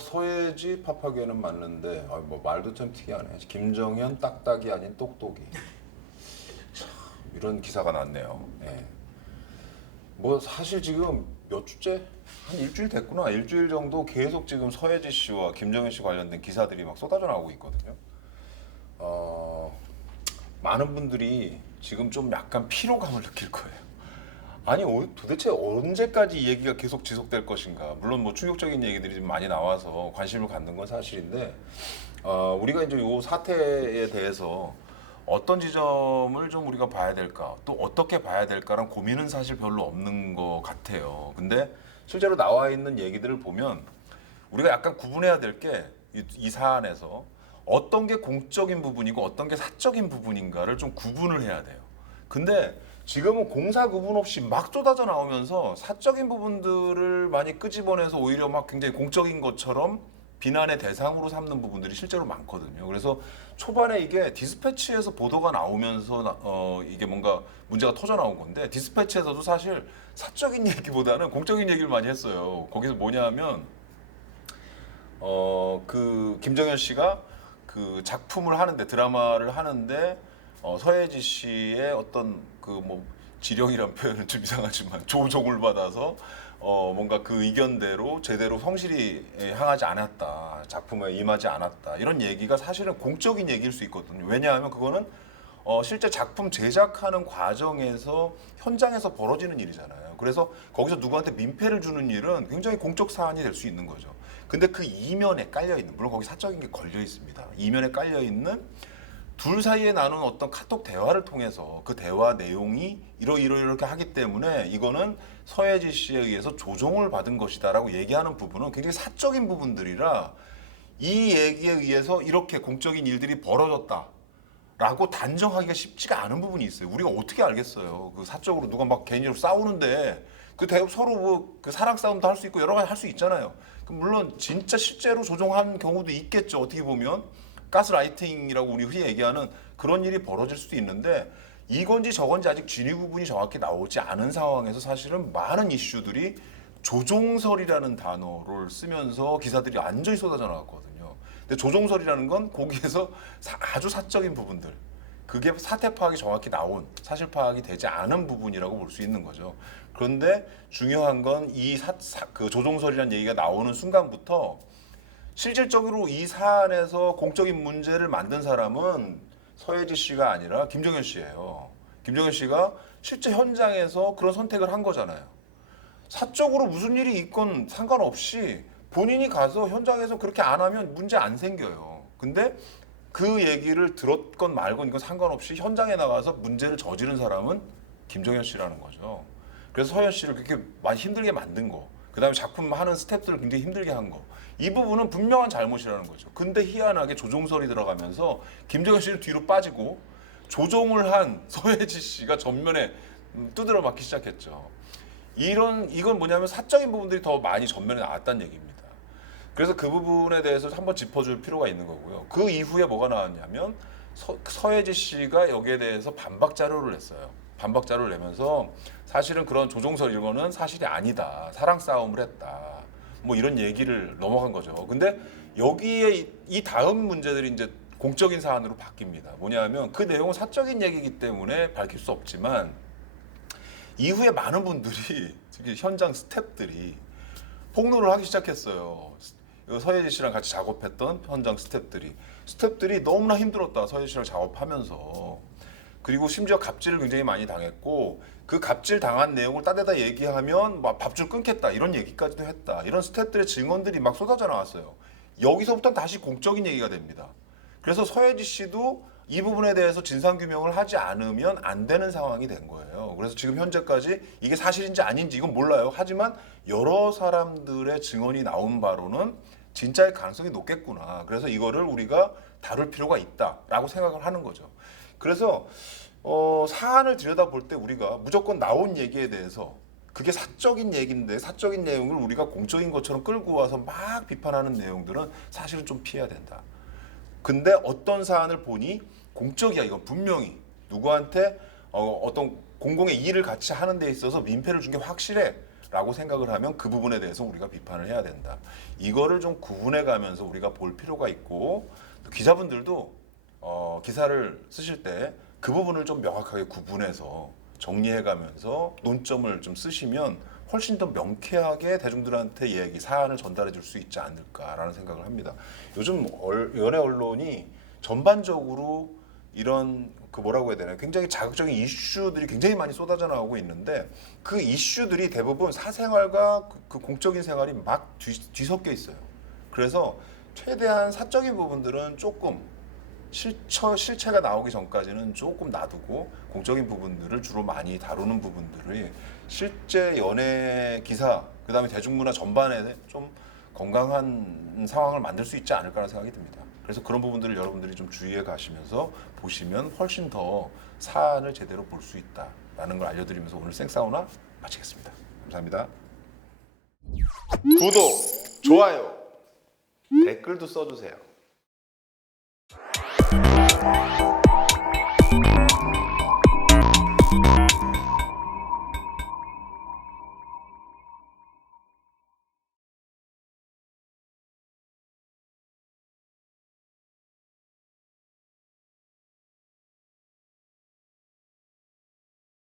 서예지 팝하기에는 맞는데 뭐 말도 참 특이하네. 김정현 딱딱이 아닌 똑똑이. 참, 이런 기사가 났네요. 예. 뭐 사실 지금 몇 주째 한 일주일 됐구나. 일주일 정도 계속 지금 서예지 씨와 김정현 씨 관련된 기사들이 막 쏟아져 나오고 있거든요. 많은 분들이 지금 좀 약간 피로감을 느낄 거예요. 아니 도대체 언제까지 이 얘기가 계속 지속될 것인가. 물론 뭐 충격적인 얘기들이 좀 많이 나와서 관심을 갖는 건 사실인데 우리가 이제 이 사태에 대해서 어떤 지점을 좀 우리가 봐야 될까, 또 어떻게 봐야 될까란 고민은 사실 별로 없는 것 같아요. 근데 실제로 나와 있는 얘기들을 보면 우리가 약간 구분해야 될 게 이 사안에서 어떤 게 공적인 부분이고 어떤 게 사적인 부분인가를 좀 구분을 해야 돼요. 근데 지금은 공사 구분 없이 막 쏟아져 나오면서 사적인 부분들을 많이 끄집어내서 오히려 막 굉장히 공적인 것처럼 비난의 대상으로 삼는 부분들이 실제로 많거든요. 그래서 초반에 이게 디스패치에서 보도가 나오면서 이게 뭔가 문제가 터져 나온 건데, 디스패치에서도 사실 사적인 얘기보다는 공적인 얘기를 많이 했어요. 거기서 뭐냐면 그 김정현 씨가 그 작품을 하는데, 드라마를 하는데 서예지 씨의 어떤 그 뭐 지령이란 표현은 좀 이상하지만 조종을 받아서 뭔가 그 의견대로 제대로 성실히 향하지 않았다, 작품에 임하지 않았다, 이런 얘기가 사실은 공적인 얘기일 수 있거든요. 왜냐하면 그거는 실제 작품 제작하는 과정에서 현장에서 벌어지는 일이잖아요. 그래서 거기서 누구한테 민폐를 주는 일은 굉장히 공적 사안이 될 수 있는 거죠. 근데 그 이면에 깔려 있는, 물론 거기 사적인 게 걸려 있습니다. 이면에 깔려 있는 둘 사이에 나눈 어떤 카톡 대화를 통해서 그 대화 내용이 이렇게 하기 때문에 이거는 서예지 씨에 의해서 조종을 받은 것이다라고 얘기하는 부분은 굉장히 사적인 부분들이라, 이 얘기에 의해서 이렇게 공적인 일들이 벌어졌다라고 단정하기가 쉽지가 않은 부분이 있어요. 우리가 어떻게 알겠어요? 그 사적으로 누가 막 개인적으로 싸우는데 서로 뭐 그 사랑 싸움도 할 수 있고 여러 가지 할 수 있잖아요. 물론 진짜 실제로 조종한 경우도 있겠죠. 어떻게 보면 가스라이팅이라고 우리 흔히 얘기하는 그런 일이 벌어질 수도 있는데, 이건지 저건지 아직 진위 구분이 정확히 나오지 않은 상황에서 사실은 많은 이슈들이 조종설이라는 단어를 쓰면서 기사들이 완전히 쏟아져 나왔거든요. 근데 조종설이라는 건 거기에서 아주 사적인 부분들, 그게 사태 파악이 정확히 나온, 사실 파악이 되지 않은 부분이라고 볼 수 있는 거죠. 그런데 중요한 건 이 그 조종설이라는 얘기가 나오는 순간부터 실질적으로 이 사안에서 공적인 문제를 만든 사람은 서예지 씨가 아니라 김정현 씨예요. 김정현 씨가 실제 현장에서 그런 선택을 한 거잖아요. 사적으로 무슨 일이 있건 상관없이 본인이 가서 현장에서 그렇게 안 하면 문제 안 생겨요. 근데 그 얘기를 들었건 말건 이건 상관없이 현장에 나가서 문제를 저지른 사람은 김정현 씨라는 거죠. 그래서 서현 씨를 그렇게 많이 힘들게 만든 거, 그 다음에 작품 하는 스태프들을 굉장히 힘들게 한 거, 이 부분은 분명한 잘못이라는 거죠. 근데 희한하게 조종설이 들어가면서 김정현 씨는 뒤로 빠지고 조종을 한 서예지 씨가 전면에 두드려 맞기 시작했죠. 이건 뭐냐면 사적인 부분들이 더 많이 전면에 나왔다는 얘기입니다. 그래서 그 부분에 대해서 한번 짚어줄 필요가 있는 거고요. 그 이후에 뭐가 나왔냐면 서예지 씨가 여기에 대해서 반박 자료를 냈어요. 반박 자료를 내면서 사실은 그런 조종설 이런 거는 사실이 아니다, 사랑 싸움을 했다, 뭐 이런 얘기를 넘어간 거죠. 근데 여기에 이 다음 문제들이 이제 공적인 사안으로 바뀝니다. 뭐냐면 그 내용은 사적인 얘기이기 때문에 밝힐 수 없지만, 이후에 많은 분들이, 특히 현장 스태프들이 폭로를 하기 시작했어요. 서예지 씨랑 같이 작업했던 현장 스태프들이 너무나 힘들었다, 서예지 씨랑 작업하면서. 그리고 심지어 갑질을 굉장히 많이 당했고, 그 갑질 당한 내용을 따대다 얘기하면 막 밥줄 끊겠다, 이런 얘기까지도 했다, 이런 스태프들의 증언들이 막 쏟아져 나왔어요. 여기서부터 다시 공적인 얘기가 됩니다. 그래서 서예지 씨도 이 부분에 대해서 진상규명을 하지 않으면 안 되는 상황이 된 거예요. 그래서 지금 현재까지 이게 사실인지 아닌지 이건 몰라요. 하지만 여러 사람들의 증언이 나온 바로는 진짜일 가능성이 높겠구나. 그래서 이거를 우리가 다룰 필요가 있다라고 생각을 하는 거죠. 그래서 사안을 들여다볼 때 우리가 무조건 나온 얘기에 대해서 그게 사적인 얘기인데 사적인 내용을 우리가 공적인 것처럼 끌고 와서 막 비판하는 내용들은 사실은 좀 피해야 된다. 근데 어떤 사안을 보니 공적이야, 이건 분명히 누구한테 어떤 공공의 이익을 같이 하는 데 있어서 민폐를 준 게 확실해. 라고 생각을 하면 그 부분에 대해서 우리가 비판을 해야 된다. 이거를 좀 구분해 가면서 우리가 볼 필요가 있고 또 기자분들도 기사를 쓰실 때 그 부분을 좀 명확하게 구분해서 정리해 가면서 논점을 좀 쓰시면 훨씬 더 명쾌하게 대중들한테 얘기, 사안을 전달해 줄 수 있지 않을까라는 생각을 합니다. 요즘 연예 언론이 전반적으로 이런 그 뭐라고 해야 되나요? 굉장히 자극적인 이슈들이 굉장히 많이 쏟아져 나오고 있는데 그 이슈들이 대부분 사생활과 그 공적인 생활이 막 뒤섞여 있어요. 그래서 최대한 사적인 부분들은 조금 실체가 나오기 전까지는 조금 놔두고 공적인 부분들을 주로 많이 다루는 부분들이 실제 연예 기사 그다음에 대중문화 전반에 좀 건강한 상황을 만들 수 있지 않을까라는 생각이 듭니다. 그래서 그런 부분들을 여러분들이 좀 주의해 가시면서 보시면 훨씬 더 사안을 제대로 볼 수 있다라는 걸 알려드리면서 오늘 생사우나 마치겠습니다. 감사합니다. 구독, 좋아요, 댓글도 써주세요.